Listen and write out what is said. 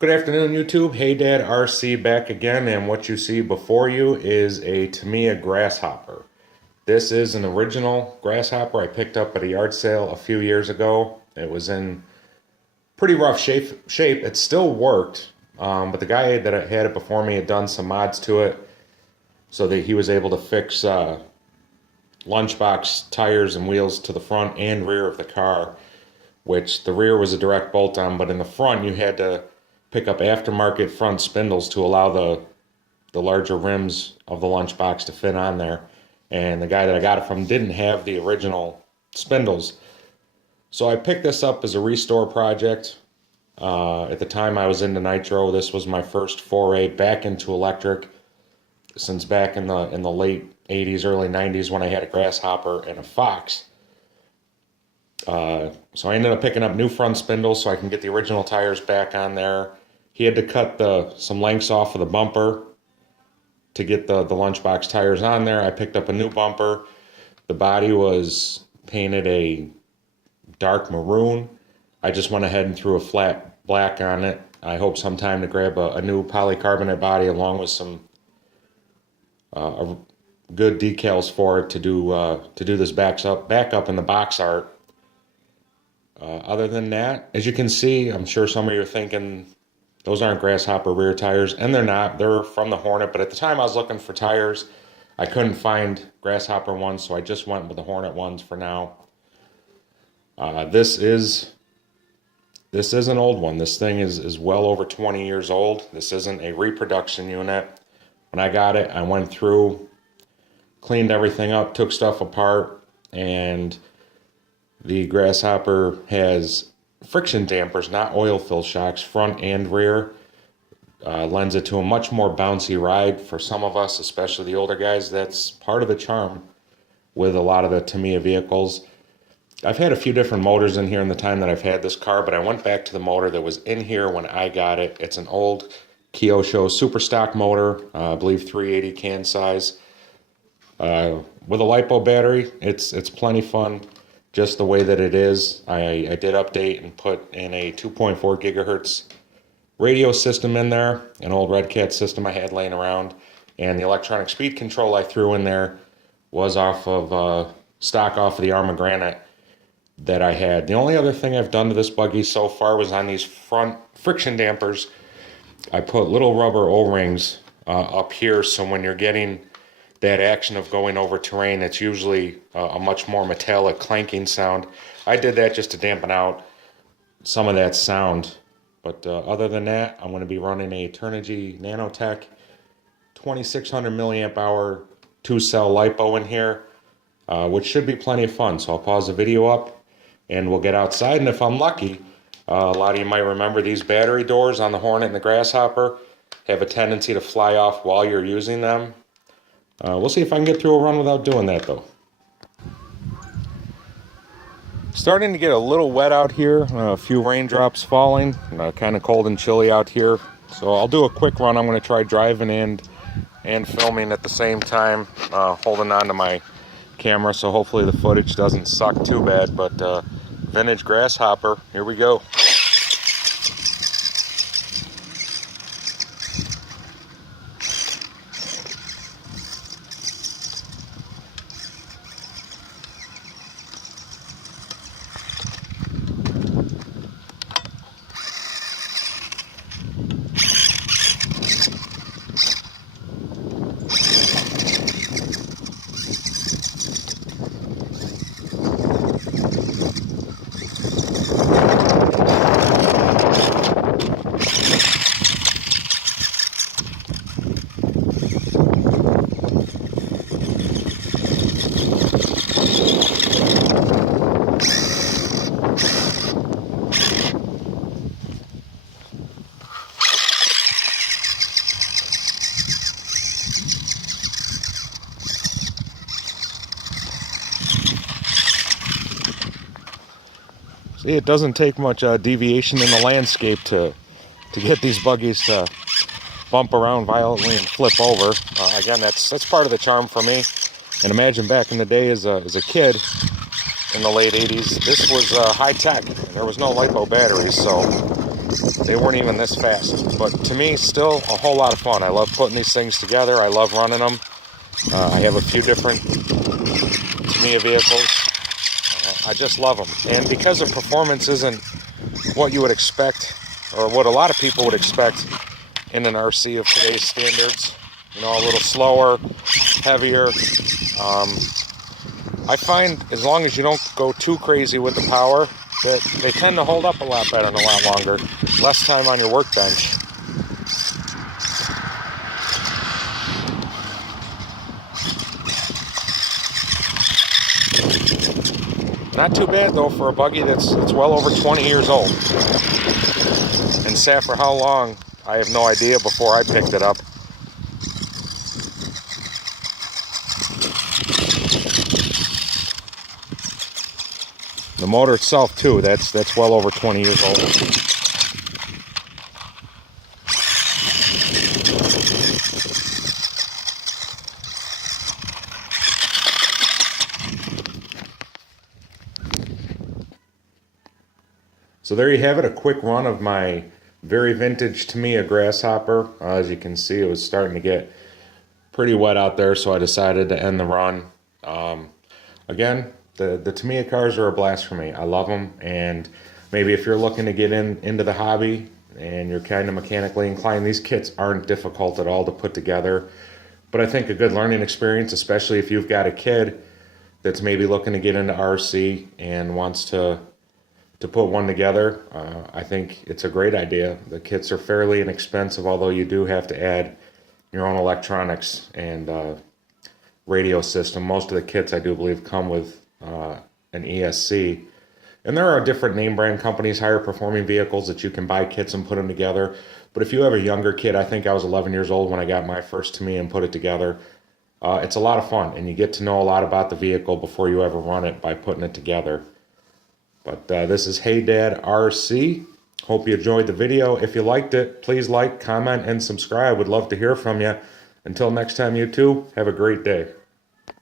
Good afternoon, YouTube. Hey Dad RC back again, and what you see before you is a Tamiya Grasshopper. This is an original Grasshopper I picked up at a yard sale a few years ago. It was in pretty rough shape. It still worked, but the guy that had it before me had done some mods to it so that he was able to fix lunchbox tires and wheels to the front and rear of the car, which the rear was a direct bolt on, but in the front you had to pick up aftermarket front spindles to allow the larger rims of the lunchbox to fit on there. And the guy that I got it from didn't have the original spindles. So I picked this up as a restore project. At the time I was into nitro. This was my first foray back into electric since back in the late 80s, early 90s when I had a Grasshopper and a Fox. So I ended up picking up new front spindles so I can get the original tires back on there. He had to cut some lengths off of the bumper to get the lunchbox tires on there. I picked up a new bumper. The body was painted a dark maroon. I just went ahead and threw a flat black on it. I hope sometime to grab a new polycarbonate body along with some good decals for it to do this back up in the box art. Other than that, as you can see, I'm sure some of you are thinking those aren't Grasshopper rear tires, and they're not. They're from the Hornet, but at the time I was looking for tires. I couldn't find Grasshopper ones, so I just went with the Hornet ones for now. This is an old one. This thing is well over 20 years old. This isn't a reproduction unit. When I got it, I went through, cleaned everything up, took stuff apart, and the Grasshopper has friction dampers, not oil fill shocks, front and rear. Lends it to a much more bouncy ride for some of us, especially the older guys. That's part of the charm with a lot of the Tamiya vehicles. I've had a few different motors in here in the time that I've had this car, but I went back to the motor that was in here when I got it. It's an old Kyosho super stock motor, I believe 380 can size. With a LiPo battery, it's plenty fun. Just the way that it is. I did update and put in a 2.4 gigahertz radio system in there, an old Red Cat system I had laying around, and the electronic speed control I threw in there was off of stock off of the Arma Granite that I had. The only other thing I've done to this buggy so far was on these front friction dampers. I put little rubber O-rings up here, so when you're getting that action of going over terrain, it's usually a much more metallic clanking sound. I did that just to dampen out some of that sound. But other than that, I'm going to be running a Turnigy Nanotech 2600 milliamp hour 2-cell LiPo in here, which should be plenty of fun. So I'll pause the video up and we'll get outside. And if I'm lucky, a lot of you might remember these battery doors on the Hornet and the Grasshopper have a tendency to fly off while you're using them. We'll see if I can get through a run without doing that, though. Starting to get a little wet out here, a few raindrops falling, kind of cold and chilly out here. So I'll do a quick run. I'm going to try driving and filming at the same time, holding on to my camera, so hopefully the footage doesn't suck too bad. But vintage Grasshopper, here we go. See, it doesn't take much deviation in the landscape to get these buggies to bump around violently and flip over. Again, that's part of the charm for me. And imagine back in the day as a kid in the late 80s, this was high tech. There was no LiPo batteries, so They weren't even this fast. But to me, still a whole lot of fun. I love putting these things together. I love running them. I have a few different Tamiya vehicles. I just love them. And because the performance isn't what you would expect, or what a lot of people would expect in an RC of today's standards, you know, a little slower, heavier. I find as long as you don't go too crazy with the power, that they tend to hold up a lot better and a lot longer. Less time on your workbench. Not too bad though for a buggy that's well over 20 years old. And sat for how long, I have no idea before I picked it up. The motor itself too, that's well over 20 years old. So there you have it, a quick run of my very vintage Tamiya Grasshopper. As you can see, it was starting to get pretty wet out there, so I decided to end the run. Again, the Tamiya cars are a blast for me. I love them, and maybe if you're looking to get into the hobby and you're kind of mechanically inclined, these kits aren't difficult at all to put together. But I think a good learning experience, especially if you've got a kid that's maybe looking to get into RC and wants to put one together, I think it's a great idea. The kits are fairly inexpensive, although you do have to add your own electronics and radio system. Most of the kits, I do believe, come with an ESC. And there are different name brand companies, higher performing vehicles that you can buy kits and put them together. But if you have a younger kid, I think I was 11 years old when I got my first Tamiya and put it together. It's a lot of fun, and you get to know a lot about the vehicle before you ever run it by putting it together. But this is Hey Dad RC. Hope you enjoyed the video. If you liked it, please like, comment, and subscribe. Would love to hear from you. Until next time, you two, have a great day.